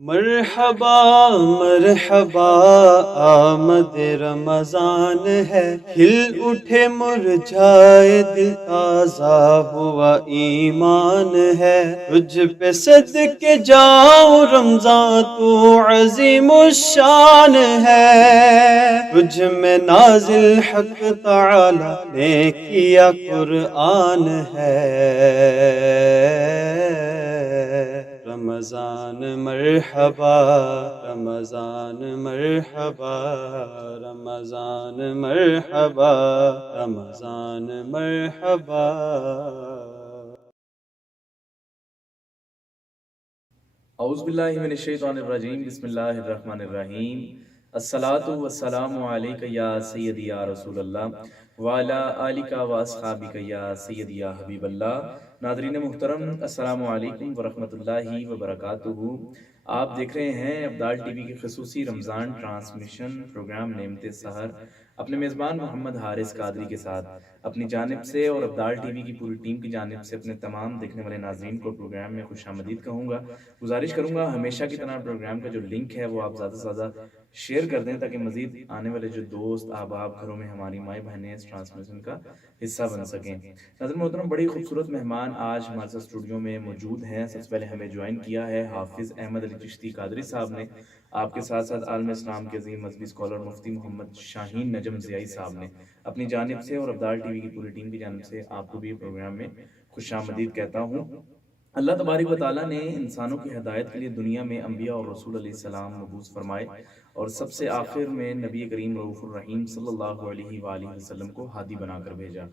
مرحبا مرحبا آمد رمضان ہے، کھل اٹھے مرجھائے دل، تازہ ہوا ایمان ہے۔ تجھ پہ صدقے جاؤں رمضان، تو عظیم الشان ہے۔ تجھ میں نازل حق تعالی نے کیا قرآن ہے۔ رمضان مرحبا رمضان مرحبا رمضان مرحبا رمضان مرحبا۔ اعوذ باللہ من الشیطان الرجیم، بسم اللہ الرحمن الرحیم۔ الصلاۃ والسلام علیک یا سیدی یا رسول اللہ وعلی آلک و اصحابک یا سیدی یا حبیب اللہ۔ ناظرین محترم، السلام علیکم ورحمۃ اللہ وبرکاتہ۔ آپ دیکھ رہے ہیں ابدال ٹی وی کے خصوصی رمضان ٹرانسمیشن پروگرام نعمت سحر، اپنے میزبان محمد حارث قادری کے ساتھ۔ اپنی جانب سے اور ابدال ٹی وی کی پوری ٹیم کی جانب سے اپنے تمام دیکھنے والے ناظرین کو پروگرام میں خوش آمدید کہوں گا۔ گزارش کروں گا ہمیشہ کی طرح پروگرام کا جو لنک ہے وہ آپ زیادہ سے زیادہ شیئر کر دیں، تاکہ مزید آنے والے جو دوست احباب گھروں میں ہماری مائیں بہنیں اس ٹرانسمیشن کا حصہ بن سکیں۔ ناظرین محترم، بڑی خوبصورت مہمان آج ہمارے ساتھ اسٹوڈیو میں موجود ہیں۔ سب سے پہلے ہمیں جوائن کیا ہے حافظ احمد علی چشتی قادری صاحب نے، آپ کے ساتھ ساتھ عالم اسلام کے عظیم مذہبی اسکالر مفتی محمد شاہین نجم ضیائی صاحب نے۔ اپنی جانب سے اور ابدال ٹی وی کی پوری ٹیم کی جانب سے آپ کو بھی پروگرام میں خوش آمدید کہتا ہوں۔ اللہ تبارک و تعالیٰ نے انسانوں کی ہدایت کے لیے دنیا میں انبیاء اور رسول علیہ السلام مبعوث فرمائے، اور سب سے آخر میں نبی کریم رؤوف الرحیم صلی اللہ علیہ وآلہ وسلم کو ہادی بنا کر بھیجا۔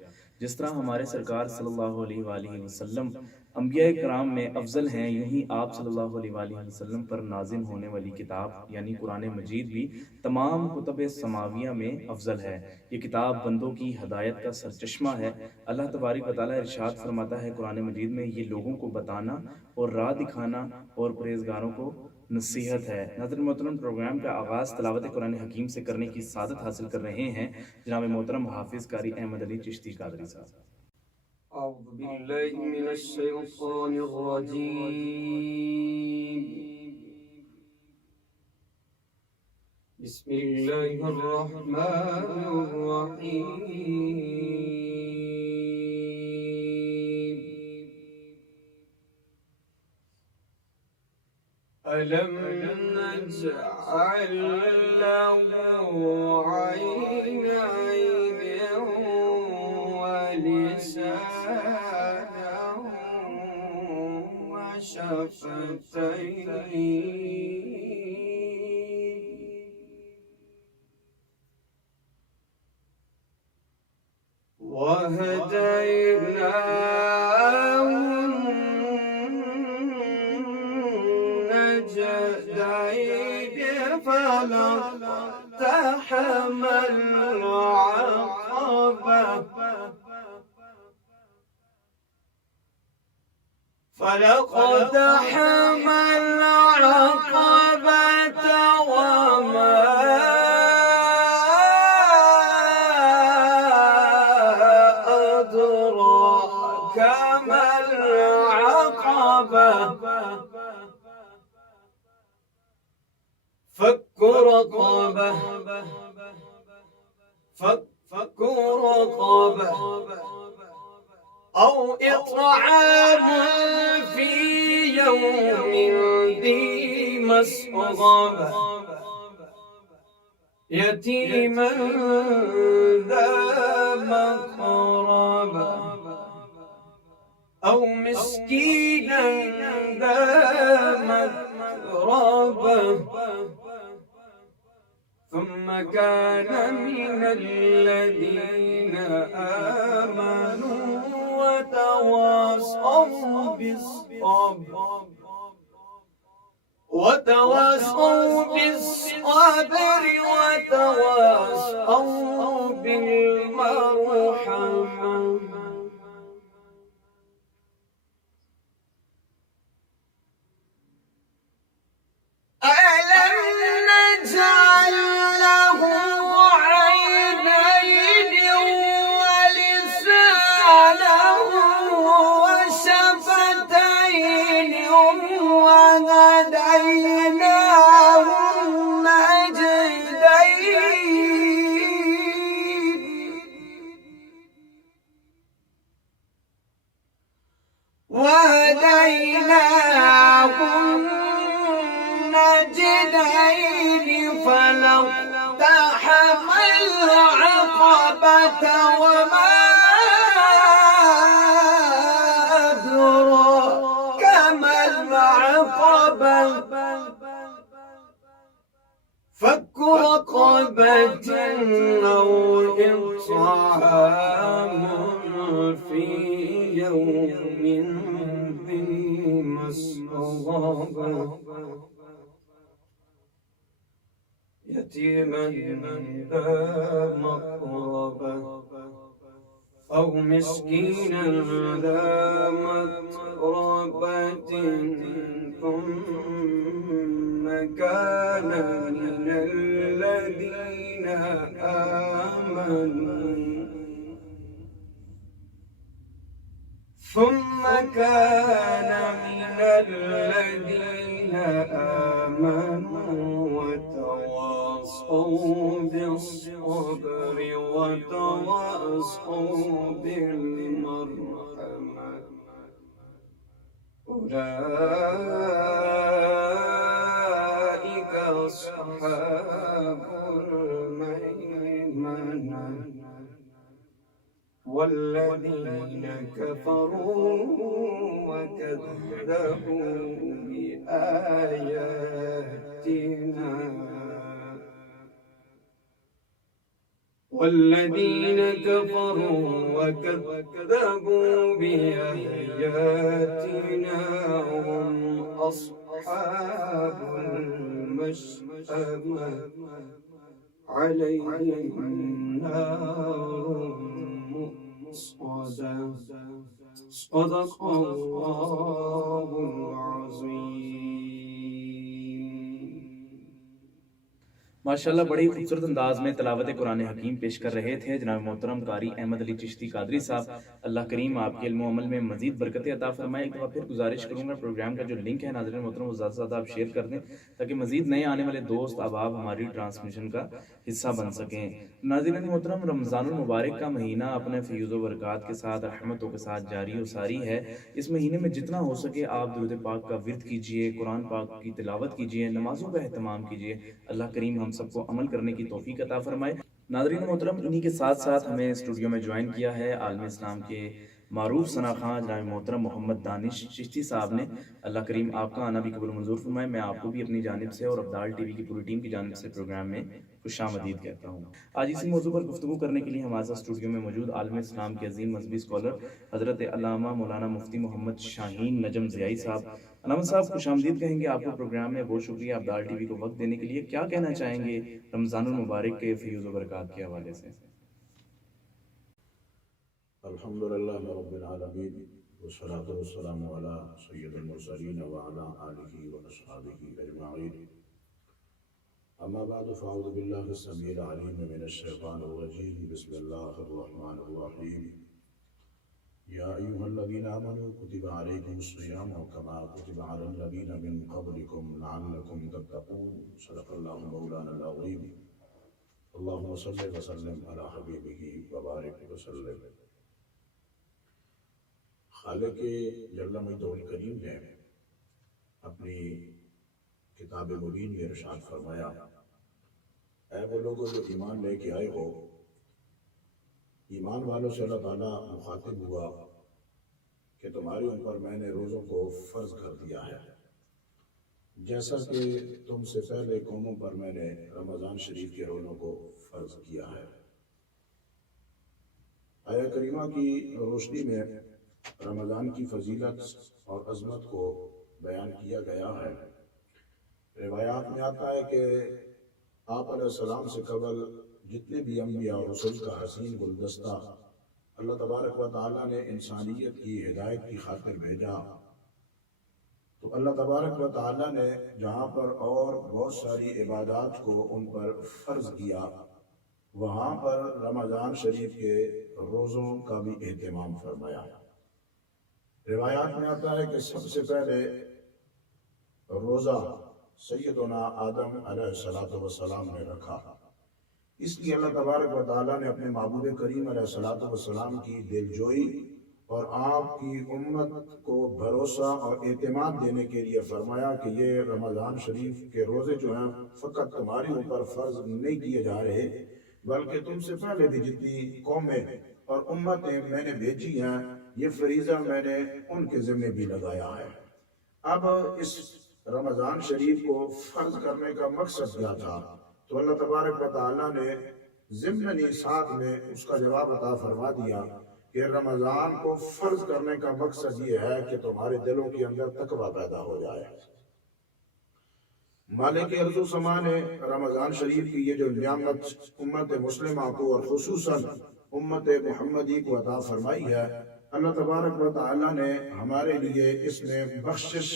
جس طرح ہمارے سرکار صلی اللہ علیہ وآلہ وسلم انبیاء کرام میں افضل ہیں، یوں ہی آپ صلی اللہ علیہ وآلہ وسلم پر نازل ہونے والی کتاب یعنی قرآن مجید بھی تمام کتب سماویہ میں افضل ہے۔ یہ کتاب بندوں کی ہدایت کا سرچشمہ ہے۔ اللہ تبارک و تعالیٰ ارشاد فرماتا ہے قرآن مجید میں، یہ لوگوں کو بتانا اور راہ دکھانا اور پرہیزگاروں کو نصیحت ہے۔ ناظرین محترم، پروگرام کا آغاز تلاوت قرآن حکیم سے کرنے کی سعادت حاصل کر رہے ہیں جناب محترم حافظ قاری احمد علی چشتی قادری صاحب۔ اعوذ باللہ من الشیطان الرجیم، بسم اللہ الرحمن الرحیم۔ أَلَمْ نَجْعَلْ لَهُ عَيْنَيْنِ وَلِسَانًا وَشَفَتَيْنِ وَهَدَيْنَاهُ النَّجْدَيْنِ، فَلَاقْتَحَمَ الْعَقَبَةَ وَمَا أَدْرَاكَ مَا الْعَقَبَةُ، فَكُّ رَقَبَةٍ أَوْ إِطْعَامٌ فِي يَوْمٍ ذِي مَسْغَبَةٍ يَتِيمًا ذَا مَقْرَبَةٍ أَوْ مِسْكِينًا ذَا مَتْرَبَةٍ ثُمَّ كَانَ مِنَ الَّذِينَ آمَنُوا وَتَوَاصَوْا بِالصَّبْرِ وَتَوَاصَوْا بِالْمَرْحَمَةِ۔ أَلَمْ نَجْعَلْ لَهُ عَيْنَيْنِ وَلِسَانًا وَشَفَتَيْنِ وَهَدَيْنَاهُ النجدين فلاقتحم العقبة وما أدراك ما العقبة فك رقبة أو إطعام في يوم ذي مسغبة يتيما ذا مقربة أو مسكينا ذا متربة ثم كان من الذين آمنوا وتواصوا بالصبر وتواصوا بالمرحمة أولئك أصحاب الميمنة والذين كفروا وكذبوا بآياتنا والذين كفروا وكذبوا بآياتنا هم أصحاب المشأمة عليهم نار مؤصدة صدق الله العظيم. ماشاءاللہ بڑی خوبصورت انداز میں تلاوت قرآن حکیم پیش کر رہے تھے جناب محترم قاری احمد علی چشتی قادری صاحب. اللہ کریم آپ کے علم و عمل میں مزید برکتیں عطا فرمائے. ایک دفعہ پھر گزارش کروں گا پروگرام کا جو لنک ہے ناظرین محترم وہ زیادہ سے زیادہ آپ شیئر کر دیں تاکہ مزید نئے آنے والے دوست احباب ہماری ٹرانسمیشن کا حصہ بن سکیں. ناظرین محترم رمضان المبارک کا مہینہ اپنے فیوز و برکات کے ساتھ رحمتوں کے ساتھ جاری و ساری ہے. اس مہینے میں جتنا ہو سکے آپ درود پاک کا ورد کیجئے، قرآن پاک کی تلاوت کیجئے، نمازوں کا اہتمام کیجئے. اللہ کریم ہم سب کو عمل کرنے کی توفیق عطا فرمائے. ناظرین محترم انہی کے ساتھ ساتھ ہمیں اسٹوڈیو میں جوائن کیا ہے عالم اسلام کے معروف ثنا خواں جناب محترم محمد دانش چشتی صاحب نے. اللہ کریم آپ کا آنا بھی قبول منظور فرمائے. میں آپ کو بھی اپنی جانب سے اور ابدال ٹی وی کی پوری ٹیم کی جانب سے پروگرام میں خوش آمدید کہتا ہوں. آج اسی موضوع پر گفتگو کرنے کے لیے ہمارے ساتھ اسٹوڈیو میں موجود عالم اسلام کے عظیم مذہبی اسکالر حضرت علامہ مولانا مفتی محمد شاہین نجم ضیائی صاحب. علامہ صاحب خوش آمدید کہیں گے آپ کو پروگرام میں. بہت شکریہ ابدال ٹی وی کو وقت دینے کے لیے. کیا کہنا چاہیں گے رمضان المبارک کے فیوز و برکات کے حوالے سے؟ الحمدللہ رب العالمین والصلاة والسلام علی سید المرسلین وعلی آلہ واصحابہ اجمعین. اما بعد فاعوذ باللہ السمیع العلیم من الشیطان الرجیم. بسم اللہ الرحمن الرحیم. یا ایہا الذین آمنوا کتب علیکم الصیام کما کتب علی الذین من قبلکم لعلکم تتقون. صدق اللہ مولانا العظیم. اللہم صلی وسلم علی حبیبہ وبارک وسلم. خالق جل مجدہ الکریم نے اپنی کتاب مبین میں ارشاد فرمایا، اے وہ لوگوں جو ایمان لے کے آئے ہو، ایمان والوں سے اللہ تعالیٰ مخاطب ہوا کہ تمہارے اوپر میں نے روزوں کو فرض کر دیا ہے جیسا کہ تم سے پہلے قوموں پر میں نے رمضان شریف کے روزوں کو فرض کیا ہے. آیہ کریمہ کی روشنی میں رمضان کی فضیلت اور عظمت کو بیان کیا گیا ہے. روایات میں آتا ہے کہ آپ علیہ السلام سے قبل جتنے بھی انبیاء اور رسول کا حسین گلدستہ اللہ تبارک و تعالیٰ نے انسانیت کی ہدایت کی خاطر بھیجا، تو اللہ تبارک و تعالیٰ نے جہاں پر اور بہت ساری عبادات کو ان پر فرض کیا، وہاں پر رمضان شریف کے روزوں کا بھی اہتمام فرمایا. روایات میں آتا ہے کہ سب سے پہلے روزہ سیدنا آدم علیہ السلام نے رکھا. اس لیے اللہ تبارک و تعالیٰ نے اپنے معبود کریم علیہ السلام کی دل جوئی اور آپ کی امت کو بھروسہ اور اعتماد دینے کے لیے فرمایا کہ یہ رمضان شریف کے روزے جو ہیں فقط تمہاری اوپر فرض نہیں کیے جا رہے، بلکہ تم سے پہلے بھی جتنی قومیں اور امتیں میں نے بھیجی ہیں یہ فریضہ میں نے ان کے ذمہ بھی لگایا ہے۔ اب اس رمضان شریف کو فرض کرنے کا مقصد کیا تھا؟ تو اللہ تبارک و تعالیٰ نے ضمنی ساتھ میں اس کا جواب عطا فرما دیا کہ رمضان کو فرض کرنے کا مقصد یہ ہے کہ تمہارے دلوں کے اندر تقویٰ پیدا ہو جائے۔ مالک ارض و سما نے رمضان شریف کی یہ جو نعمت امت مسلمہ کو اور خصوصاً امت محمدی کو عطا فرمائی ہے، اللہ تبارک و تعالیٰ نے ہمارے لیے اس میں بخشش،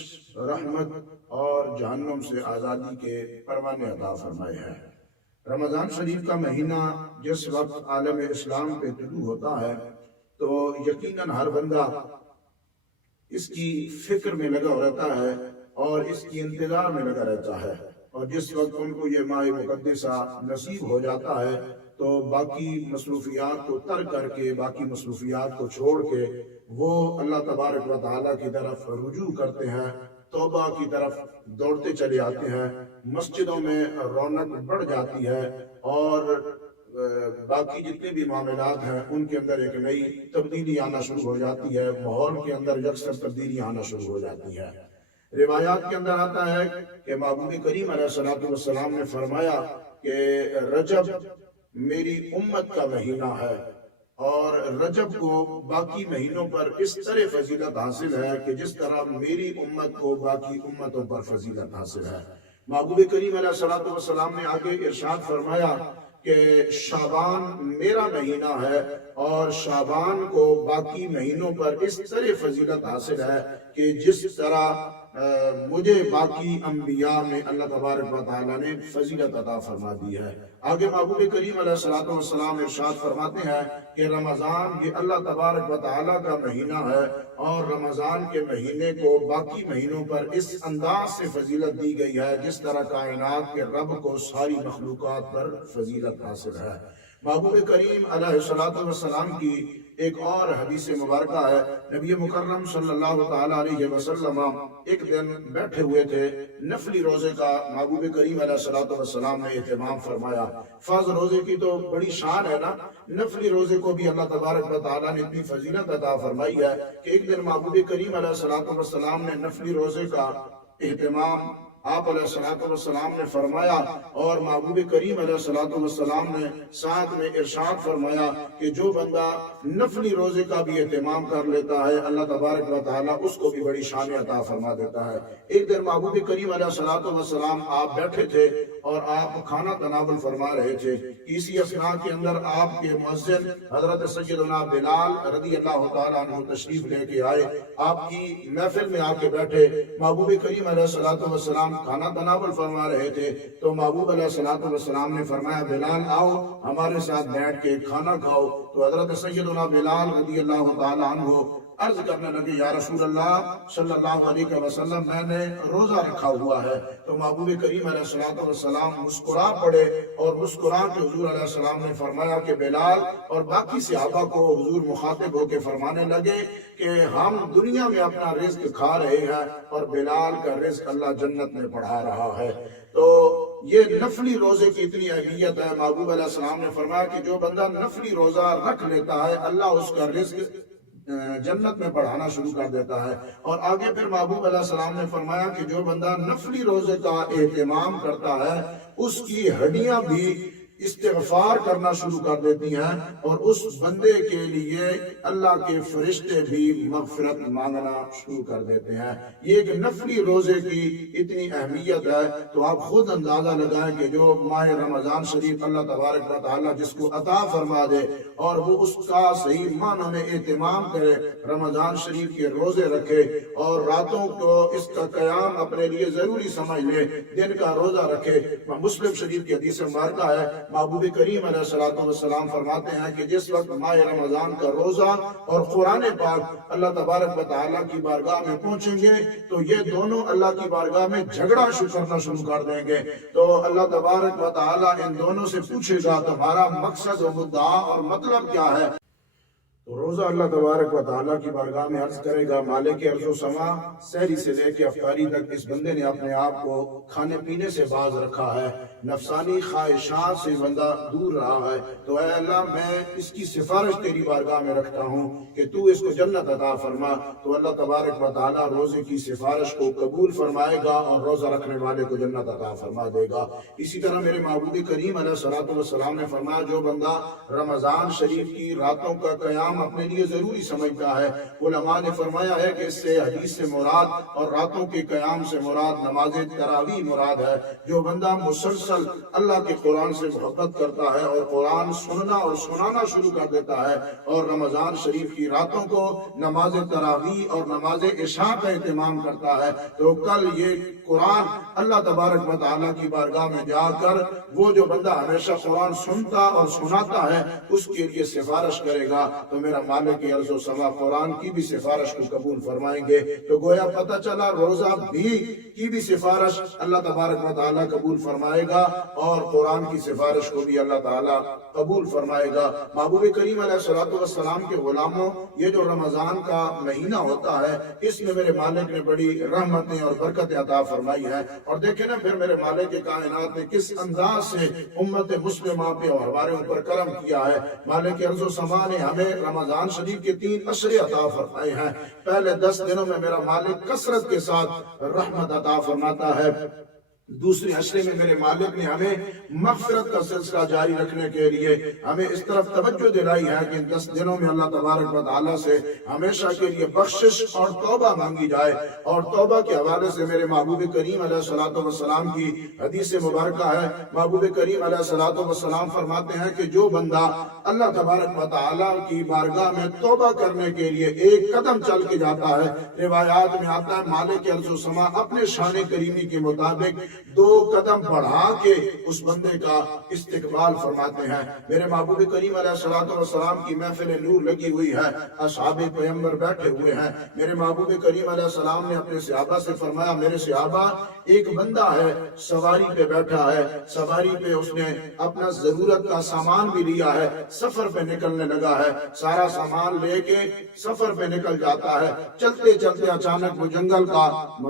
رحمت اور جہنم سے آزادی کے پروانے عطا فرمائے ہیں۔ رمضان شریف کا مہینہ جس وقت عالم اسلام پہ طلوع ہوتا ہے تو یقیناً ہر بندہ اس کی فکر میں لگا رہتا ہے اور اس کی انتظار میں لگا رہتا ہے، اور جس وقت ان کو یہ ماہ مقدسہ نصیب ہو جاتا ہے تو باقی مصروفیات کو ترک کر کے، باقی مصروفیات کو چھوڑ کے وہ اللہ تبارک و تعالیٰ کی طرف رجوع کرتے ہیں، توبہ کی طرف دوڑتے چلے آتے ہیں، مسجدوں میں رونق بڑھ جاتی ہے اور باقی جتنے بھی معاملات ہیں ان کے اندر ایک نئی تبدیلی آنا شروع ہو جاتی ہے، ماحول کے اندر یکسر تبدیلی آنا شروع ہو جاتی ہے۔ روایات کے اندر آتا ہے کہ محبوب کریم علیہ السلام نے فرمایا کہ رجب میری امت کا مہینہ ہے، اور رجب کو باقی مہینوں پر اس طرح فضیلت حاصل ہے کہ جس طرح میری امت کو باقی امتوں پر فضیلت حاصل ہے۔ محبوب کریم علیہ السلام نے آگے ارشاد فرمایا کہ شعبان میرا مہینہ ہے، اور شعبان کو باقی مہینوں پر اس طرح فضیلت حاصل ہے کہ جس طرح مجھے باقی انبیاء میں اللہ تبارک و تعالیٰ نے فضیلت عطا فرما دی ہے۔ آگے محبوب کریم علیہ السلام ارشاد فرماتے ہیں کہ رمضان یہ اللہ تبارک و تعالیٰ کا مہینہ ہے، اور رمضان کے مہینے کو باقی مہینوں پر اس انداز سے فضیلت دی گئی ہے جس طرح کائنات کے رب کو ساری مخلوقات پر فضیلت حاصل ہے۔ محبوب کریم علیہ السلام کی ایک اور حدیث مبارکہ ہے، نبی مکرم صلی اللہ تعالیٰ علیہ وسلم ایک دن بیٹھے ہوئے تھے، نفلی روزے کا محبوب کریم علیہ السلام نے اہتمام فرمایا۔ فرض روزے کی تو بڑی شان ہے نا، نفلی روزے کو بھی اللہ تبارک و تعالیٰ نے اتنی فضیلت عطا فرمائی ہے کہ ایک دن محبوب کریم علیہ السلام نے نفلی روزے کا اہتمام آپ علیہ السلام نے فرمایا، اور محبوب کریم علیہ السلام نے ساتھ میں ارشاد فرمایا کہ جو بندہ نفلی روزے کا بھی اہتمام کر لیتا ہے اللہ تبارک و تعالیٰ اس کو بھی بڑی شان عطا فرما دیتا ہے۔ ایک دن محبوب کریم علیہ السلام آپ بیٹھے تھے اور آپ کھانا تناول فرما رہے تھے، اسی اثناء کے اندر آپ کے مؤذن حضرت سیدنا بلال رضی اللہ تعالیٰ عنہ تشریف لے کے آئے، آپ کی محفل میں آ کے بیٹھے۔ محبوب کریم علیہ السلام کھانا تناول فرما رہے تھے تو محبوب علیہ السلام نے فرمایا بلال آؤ ہمارے ساتھ بیٹھ کے کھانا کھاؤ۔ تو حضرت سیدنا بلال رضی اللہ تعالیٰ عنہ عرض کرنے لگے یا رسول اللہ صلی اللہ علیہ وسلم میں نے روزہ رکھا ہوا ہے۔ تو محبوب کریم علیہ السلام مسکرا پڑے، اور مسکرا کے حضور علیہ السلام نے فرمایا کہ بلال اور باقی صحابہ کو حضور مخاطب ہو کے فرمانے لگے کہ ہم دنیا میں اپنا رزق کھا رہے ہیں اور بلال کا رزق اللہ جنت میں بڑھا رہا ہے۔ تو یہ نفلی روزے کی اتنی اہمیت ہے۔ محبوب علیہ السلام نے فرمایا کہ جو بندہ نفلی روزہ رکھ لیتا ہے اللہ اس کا رزق جنت میں بڑھانا شروع کر دیتا ہے۔ اور آگے پھر محبوب علیہ السلام نے فرمایا کہ جو بندہ نفلی روزے کا اہتمام کرتا ہے اس کی ہڈیاں بھی استغفار کرنا شروع کر دیتی ہیں، اور اس بندے کے لیے اللہ کے فرشتے بھی مغفرت مانگنا شروع کر دیتے ہیں۔ یہ ایک نفلی روزے کی اتنی اہمیت ہے تو آپ خود اندازہ لگائیں کہ جو ماہ رمضان شریف اللہ تبارک و تعالیٰ جس کو عطا فرما دے اور وہ اس کا صحیح معنی میں اہتمام کرے، رمضان شریف کے روزے رکھے اور راتوں کو اس کا قیام اپنے لیے ضروری سمجھ لے، دن کا روزہ رکھے۔ مسلم شریف کی حدیث مبارکہ ہے، محبوب کریم علیہ السلام فرماتے ہیں کہ جس وقت ماہ رمضان کا روزہ اور قرآن پاک اللہ تبارک و تعالیٰ کی بارگاہ میں پہنچیں گے تو یہ دونوں اللہ کی بارگاہ میں جھگڑا کرنا شروع کر دیں گے، تو اللہ تبارک و تعالیٰ ان دونوں سے پوچھے گا تمہارا مقصد و مدعا اور مطلب کیا ہے؟ تو روزہ اللہ تبارک و تعالیٰ کی بارگاہ میں عرض کرے گا مالک ارض و سما سحری سے لے کے افطاری تک اس بندے نے اپنے آپ کو کھانے پینے سے باز رکھا ہے، نفسانی خواہشات سے بندہ دور رہا ہے، تو اے اللہ میں اس کی سفارش تیری بارگاہ میں رکھتا ہوں کہ تو اس کو جنت عطا فرما۔ تو اللہ تبارک و تعالیٰ روزے کی سفارش کو قبول فرمائے گا اور روزہ رکھنے والے کو جنت عطا فرما دے گا۔ اسی طرح میرے محبوب کریم علیہ الصلوۃ والسلام نے فرمایا جو بندہ رمضان شریف کی راتوں کا قیام اپنے لیے ضروری سمجھتا ہے، علماء نے فرمایا ہے کہ اس سے حدیث سے مراد اور راتوں کے قیام سے مراد نماز تراویح مراد ہے۔ جو بندہ مسلسل اللہ کے قرآن سے محبت کرتا ہے اور قرآن سننا اور سنانا شروع کر دیتا ہے اور رمضان شریف کی راتوں کو نماز تراویح اور نماز عشاء کا اہتمام کرتا ہے، تو کل یہ قرآن اللہ تبارک و تعالیٰ کی بارگاہ میں جا کر وہ جو بندہ ہمیشہ قرآن سنتا اور سناتا ہے اس کے لیے سفارش کرے گا، تو میرا مالک ارض و سما قرآن کی بھی سفارش کو قبول فرمائیں گے۔ تو گویا پتہ چلا روزہ بھی کی بھی سفارش اللہ تبارک و تعالیٰ قبول فرمائے گا اور قرآن کی سفارش کو بھی اللہ تعالیٰ قبول فرمائے گا۔ محبوب کریم علیہ الصلوۃ والسلام کے غلاموں، یہ جو رمضان کا مہینہ ہوتا ہے اس میں میرے مالک نے بڑی رحمتیں اور برکتیں عطا فرمائی ہیں، اور دیکھیں نا پھر میرے مالک کائنات نے کس انداز سے امت مسلمہ پہ اور ہمارے اوپر کرم کیا ہے۔ مالک ارض و سما نے ہمیں رمضان شریف کے 3 عشرے عطا فرمائے ہیں۔ پہلے 10 دنوں میں میرا مالک کثرت کے ساتھ رحمت عطا فرماتا ہے، دوسرے عشرے میں میرے مالک نے ہمیں مغفرت کا سلسلہ جاری رکھنے کے لیے ہمیں اس طرف توجہ دلائی ہے کہ 10 دنوں میں اللہ تبارک و تعالیٰ سے ہمیشہ کے لیے بخشش اور توبہ مانگی جائے۔ اور توبہ کے حوالے سے میرے محبوب کریم علیہ الصلوۃ والسلام کی حدیث مبارکہ ہے، محبوب کریم علیہ الصلوۃ والسلام فرماتے ہیں کہ جو بندہ اللہ تبارک و تعالیٰ کی بارگاہ میں توبہ کرنے کے لیے ایک قدم چل کے جاتا ہے، روایات میں آتا ہے مالک ارض و سما اپنے شان کریمی کے مطابق 2 قدم بڑھا کے اس بندے کا استقبال فرماتے ہیں۔ میرے محبوب کریم علیہ الصلوۃ والسلام کی محفل نور لگی ہوئی ہے، اصحاب پیغمبر بیٹھے ہوئے ہیں۔ میرے محبوب کریم علیہ السلام نے اپنے صحابہ سے فرمایا میرے صحابہ ایک بندہ ہے سواری پہ بیٹھا ہے، سواری پہ اس نے اپنا ضرورت کا سامان بھی لیا ہے، سفر پہ نکلنے لگا ہے، سارا سامان لے کے سفر پہ نکل جاتا ہے، چلتے چلتے اچانک وہ جنگل کا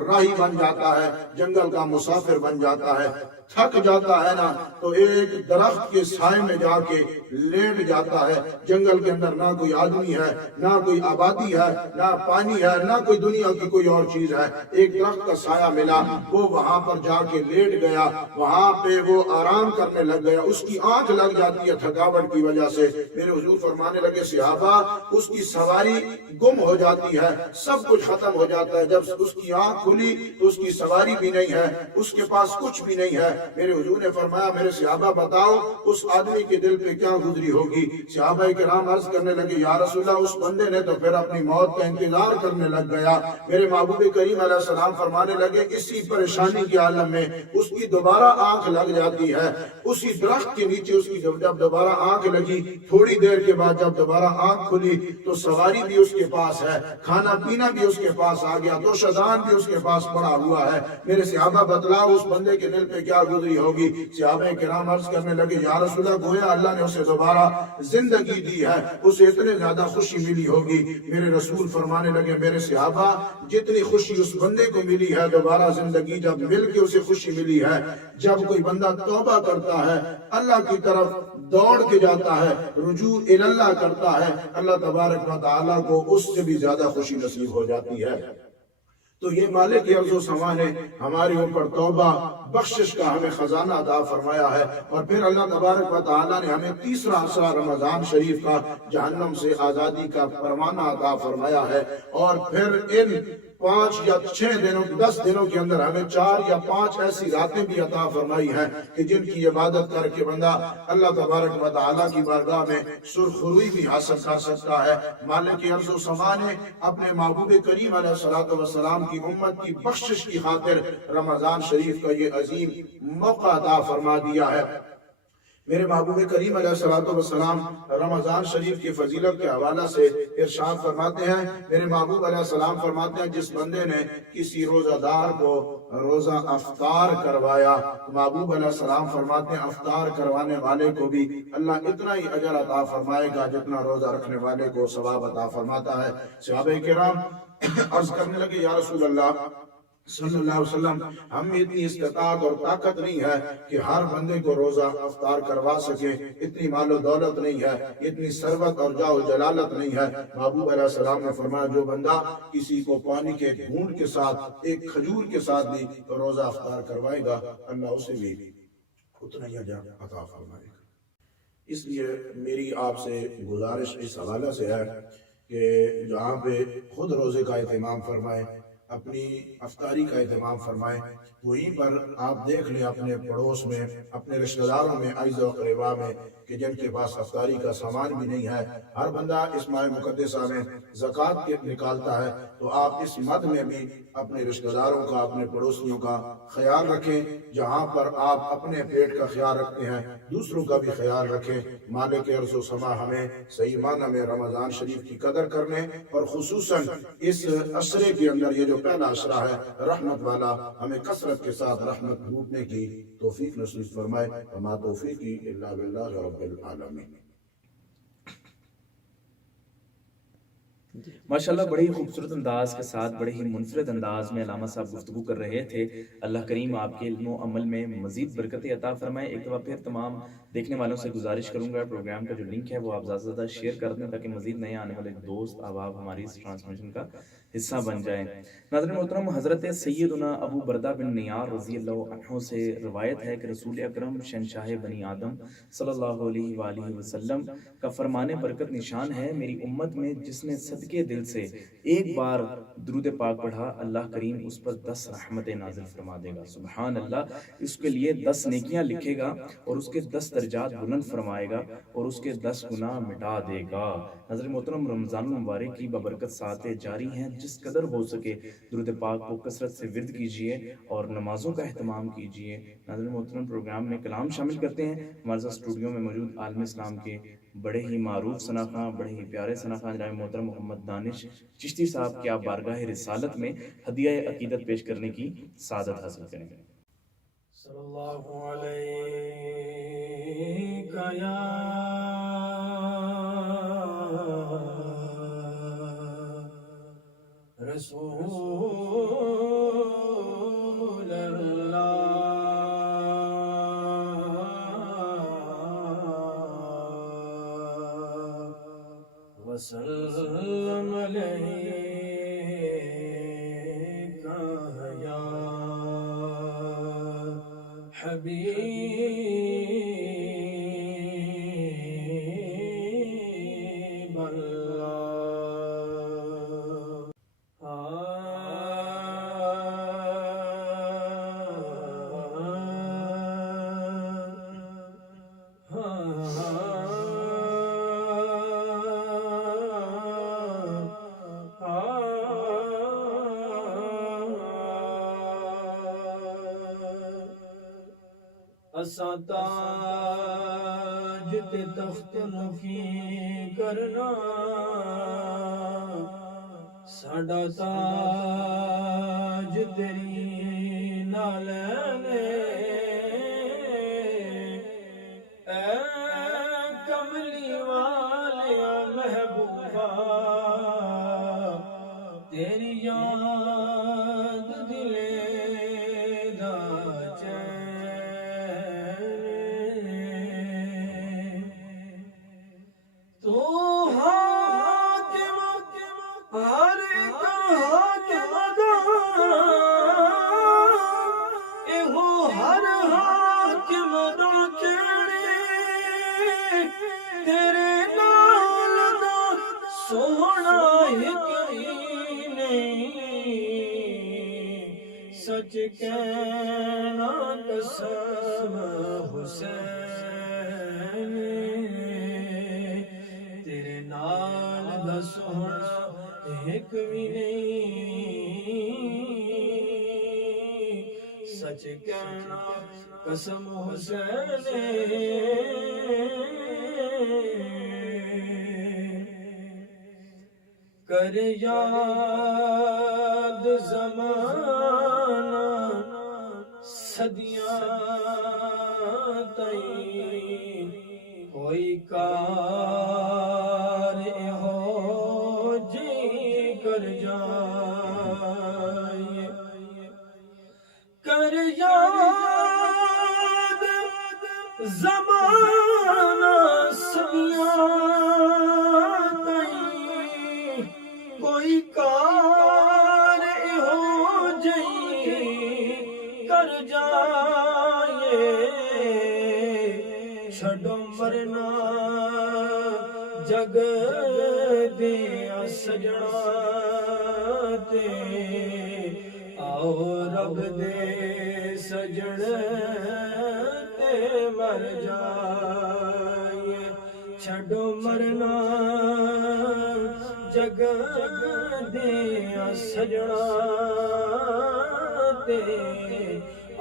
راہی بن جاتا ہے، جنگل کا مسافر بن جاتا ہے، تھک جاتا ہے نا تو ایک درخت کے سائے میں جا کے لیٹ جاتا ہے۔ جنگل کے اندر نہ کوئی آدمی ہے، نہ کوئی آبادی ہے، نہ پانی ہے، نہ کوئی دنیا کی کوئی اور چیز ہے، ایک درخت کا سایہ ملا، وہ وہاں پر جا کے لیٹ گیا، وہاں پہ وہ آرام کرنے لگ گیا، اس کی آنکھ لگ جاتی ہے تھکاوٹ کی وجہ سے۔ میرے حضور فرمانے لگے صحابہ اس کی سواری گم ہو جاتی ہے، سب کچھ ختم ہو جاتا ہے، جب اس کی آنکھ کھلی تو اس کی سواری بھی نہیں ہے، اس کے پاس کچھ بھی نہیں ہے۔ میرے حضور نے فرمایا میرے صحابہ بتاؤ اس آدمی کے دل پہ کیا گزری ہوگی؟ صحابہ کرام عرض کرنے لگے یا رسول اللہ اس بندے نے تو پھر اپنی موت کا انتظار کرنے لگ گیا۔ میرے محبوب کریم علیہ السلام فرمانے لگے اسی پریشانی کے عالم میں اس کی دوبارہ آنکھ لگ جاتی ہے، اسی درخت کے نیچے اس کی جب دوبارہ آنکھ لگی، تھوڑی دیر کے بعد جب دوبارہ آنکھ کھلی تو سواری بھی اس کے پاس ہے، کھانا پینا بھی اس کے پاس آ گیا، تو شدان بھی اس کے پاس پڑا ہوا ہے۔ میرے صحابہ بتلاؤ اس بندے کے دل پہ کیا گزری ہوگی؟ صحابہ کرام عرض کرنے لگے یا رسول اللہ گویا اللہ نے اسے دوبارہ زندگی دی ہے، اسے اتنے زیادہ خوشی ملی ہوگی۔ میرے رسول فرمانے لگے میرے صحابہ جتنی خوشی اس بندے کو ملی ہے دوبارہ زندگی جب مل کے اسے خوشی ملی ہے، جب کوئی بندہ توبہ کرتا ہے، اللہ کی طرف دوڑ کے جاتا ہے، رجوع اللہ کرتا ہے، اللہ تبارک و تعالیٰ کو اس سے بھی زیادہ خوشی نصیب ہو جاتی ہے۔ تو یہ مالک ارض و سما نے ہمارے اوپر توبہ بخشش کا ہمیں خزانہ عطا فرمایا ہے، اور پھر اللہ تبارک و تعالیٰ نے ہمیں تیسرا عشرہ رمضان شریف کا جہنم سے آزادی کا فرمانہ عطا فرمایا ہے، اور پھر ان 5 یا 6 دنوں 10 دنوں کے اندر ہمیں 4 یا 5 ایسی راتیں بھی عطا فرمائی ہیں کہ جن کی عبادت کر کے بندہ اللہ تبارک و تعالیٰ کی بارگاہ میں سرخروئی بھی حاصل کر سکتا ہے۔ مالک ارض و سما نے اپنے محبوب کریم علیہ الصلوۃ والسلام کی امت کی بخشش کی خاطر رمضان شریف کا یہ عظیم موقع عطا فرما دیا ہے۔ میرے محبوب کریم علیہ السلام رمضان شریف کی فضیلت کے حوالہ سے ارشاد فرماتے ہیں، میرے محبوب علیہ السلام فرماتے ہیں جس بندے نے کسی روزہ دار کو روزہ افطار کروایا، محبوب علیہ السلام فرماتے ہیں افطار کروانے والے کو بھی اللہ اتنا ہی اجر عطا فرمائے گا جتنا روزہ رکھنے والے کو ثواب عطا فرماتا ہے۔ صحابہ کرام عرض کرنے لگے یا رسول اللہ صلی اللہ علیہ وسلم، ہم میں اتنی استطاعت اور طاقت نہیں ہے کہ ہر بندے کو روزہ افطار کروا سکے، اتنی مال و دولت نہیں ہے، اتنی ثروت اور جاہ و جلالت نہیں ہے۔ محبوب علیہ السلام نے فرمایا جو بندہ کسی کو پانی کے گھونٹ کے ساتھ ایک کھجور کے ساتھ بھی روزہ افطار کروائے گا، اللہ اسے بھی اتنا ہی اجر عطا فرمائے گا۔ اس لیے میری آپ سے گزارش اس حوالے سے ہے کہ جہاں پہ خود روزے کا اہتمام فرمائیں، اپنی افطاری کا اہتمام فرمائیں، وہیں پر آپ دیکھ لیں اپنے پڑوس میں، اپنے رشتہ داروں میں، اعزا و اقربا میں کہ جن کے پاس افطاری کا سامان بھی نہیں ہے۔ ہر بندہ اس ماہ مقدسہ میں زکوٰۃ کے نکالتا ہے، تو آپ اس مد میں بھی اپنے رشتہ داروں کا، اپنے پڑوسیوں کا خیال رکھیں۔ جہاں پر آپ اپنے پیٹ کا خیال رکھتے ہیں، دوسروں کا بھی خیال رکھیں۔ مالک ارض و سما ہمیں صحیح معنی میں رمضان شریف کی قدر کرنے اور خصوصاً اس عشرے کے اندر یہ جو پہلا عشرہ ہے رحمت والا، ہمیں کثرت کے ساتھ رحمت ڈھونڈنے کی توفیق نصیب فرمائے۔ وما توفیقی الا باللہ رب العالمین۔ ماشاءاللہ بڑے ہی خوبصورت انداز کے ساتھ، بڑے ہی منفرد انداز میں علامہ صاحب گفتگو کر رہے تھے۔ اللہ کریم آپ کے علم و عمل میں مزید برکتیں عطا فرمائے۔ ایک دفعہ پھر تمام دیکھنے والوں سے گزارش کروں گا پروگرام کا جو لنک ہے وہ آپ زیادہ سے زیادہ شیئر کر دیں تاکہ مزید نئے آنے والے دوست احباب ہماری اس ٹرانسمیشن کا حصہ بن جائیں۔ ناظرین محترم، حضرت سیدنا ابو بردہ بن نیار رضی اللہ عنہ سے روایت ہے کہ رسول اکرم شہنشاہ بنی آدم صلی اللہ علیہ وآلہ وسلم کا فرمان برکت نشان ہے، میری امت میں جس نے صدقے دل سے ایک بار درود پاک پڑھا، اللہ کریم اس پر 10 رحمتیں نازل فرما دے گا۔ سبحان اللہ، اس کے لیے 10 نیکیاں لکھے گا اور اس کے 10 درجات بلند فرمائے گا اور اس کے 10 گناہ مٹا دے گا۔ ناظرین محترم، رمضان المبارک کی ببرکت ساعتیں جاری ہیں، جس قدر ہو سکے درود پاک کو کثرت سے ورد کیجئے اور نمازوں کا اہتمام کیجئے۔ ناظرین محترم، پروگرام میں کلام شامل کرتے ہیں۔ ہمارے ساتھ اسٹوڈیو میں موجود عالم اسلام کے بڑے ہی معروف ثناخواں، بڑے ہی پیارے ثناخواں جناب محترم محمد دانش چشتی صاحب کے آپ بارگاہ رسالت میں ہدیہ عقیدت پیش کرنے کی سعادت حاصل کریں گے۔ صلی اللہ علیہ یا رسول اللہ وسلم علیک یا حبیب اللہ۔ اساں تاج تے تخت نکی کرنا، ساڈا تاج تیری نالین اے کملی والیا محبوبہ، تیری یاد دلے دا تو حاکم ہر ایک حاکم دا، ایہو ہر حاکم دا کیڑے تیرے نال دا سونا ہک ہی نہیں، سچ کہنا قسم حسین، تیرے نال دا سونا ایک بھی نہیں، سچ سچ کہنا قسم حسین کر یاد زمانہ صدیاں تئیں کوئی کار ہو جی کر جائے کر یاد زمانہ صدیاں تئیں کوئی کار ہو جی کر جائے چھڑو مرنا جگ دیا سجنا تے آؤ رب دے سجن تے مر جائے چھڑو مرنا جگ دیا سجنا تے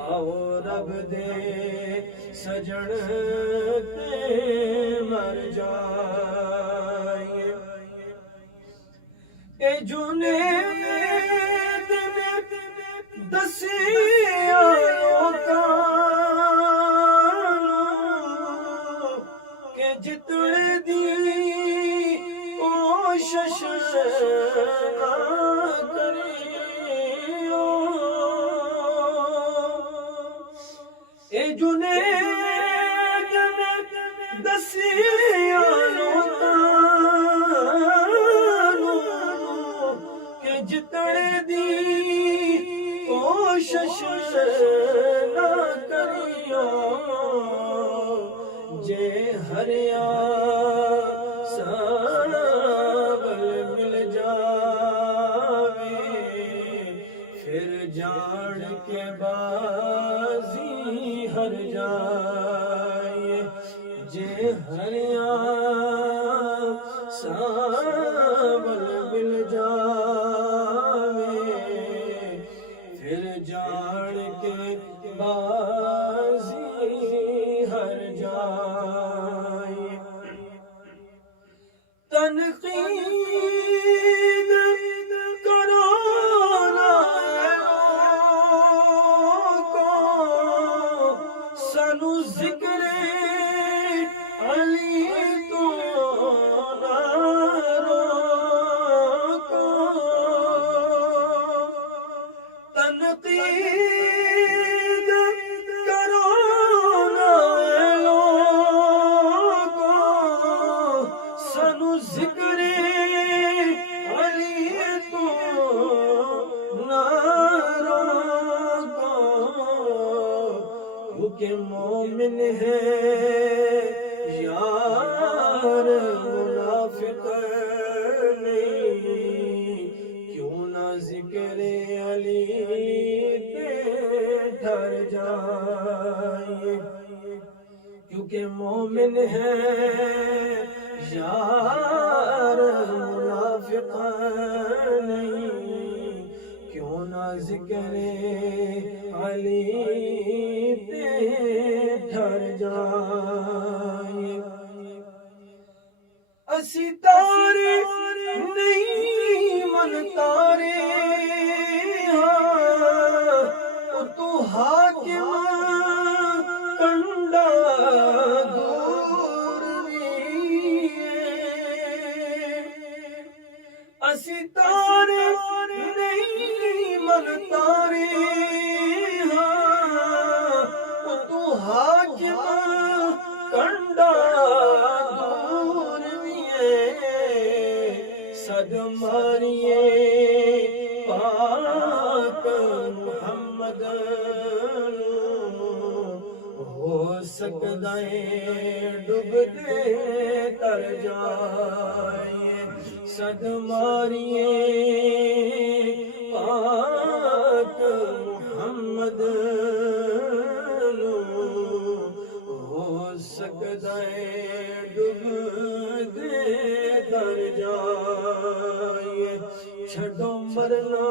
آؤ رب دے سجن تے مر جائے اے جنید نے دسیا کہ جتنے دی کوشش نہ کریو اے جنید نے دسیا کہ جتنے دی کوشش نہ کریو جے ہریا سابل مل جاوے پھر جان کے بازی ہر جائے جے ہریا سابل مل جاوے پھر جان کے بازی ہر جائے تنقید کرو نہ کو سانو ذکر علی تو نہ روکو تنقید کرو نہ لوگو سانو ذکر علی تو نہ روکو کیونکہ مومن ہے یار منافق نہیں کیوں نہ ذکر علی پہ ڈر جائے کیونکہ مومن ہے یار منافق نہیں کیوں نہ ذکر علی پہ ڈر جائے اسی تارے نہیں من تارے ہاں تو حاکم کنڈا دور اسی تارے نہیں من تارے ہاں تو حاکم کنڈا دور صد ماریے پاک محمد ہو سکتا ہے ڈوبتے تر جائے صد ماریے پاک محمد ہو سکتا ہے ڈوبتے تر جائے چھڑو مرنا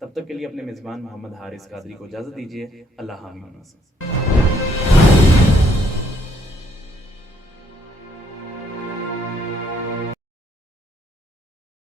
تب تک کے لیے اپنے میزبان محمد حارث قادری کو اجازت دیجیے. اللہ حافظ.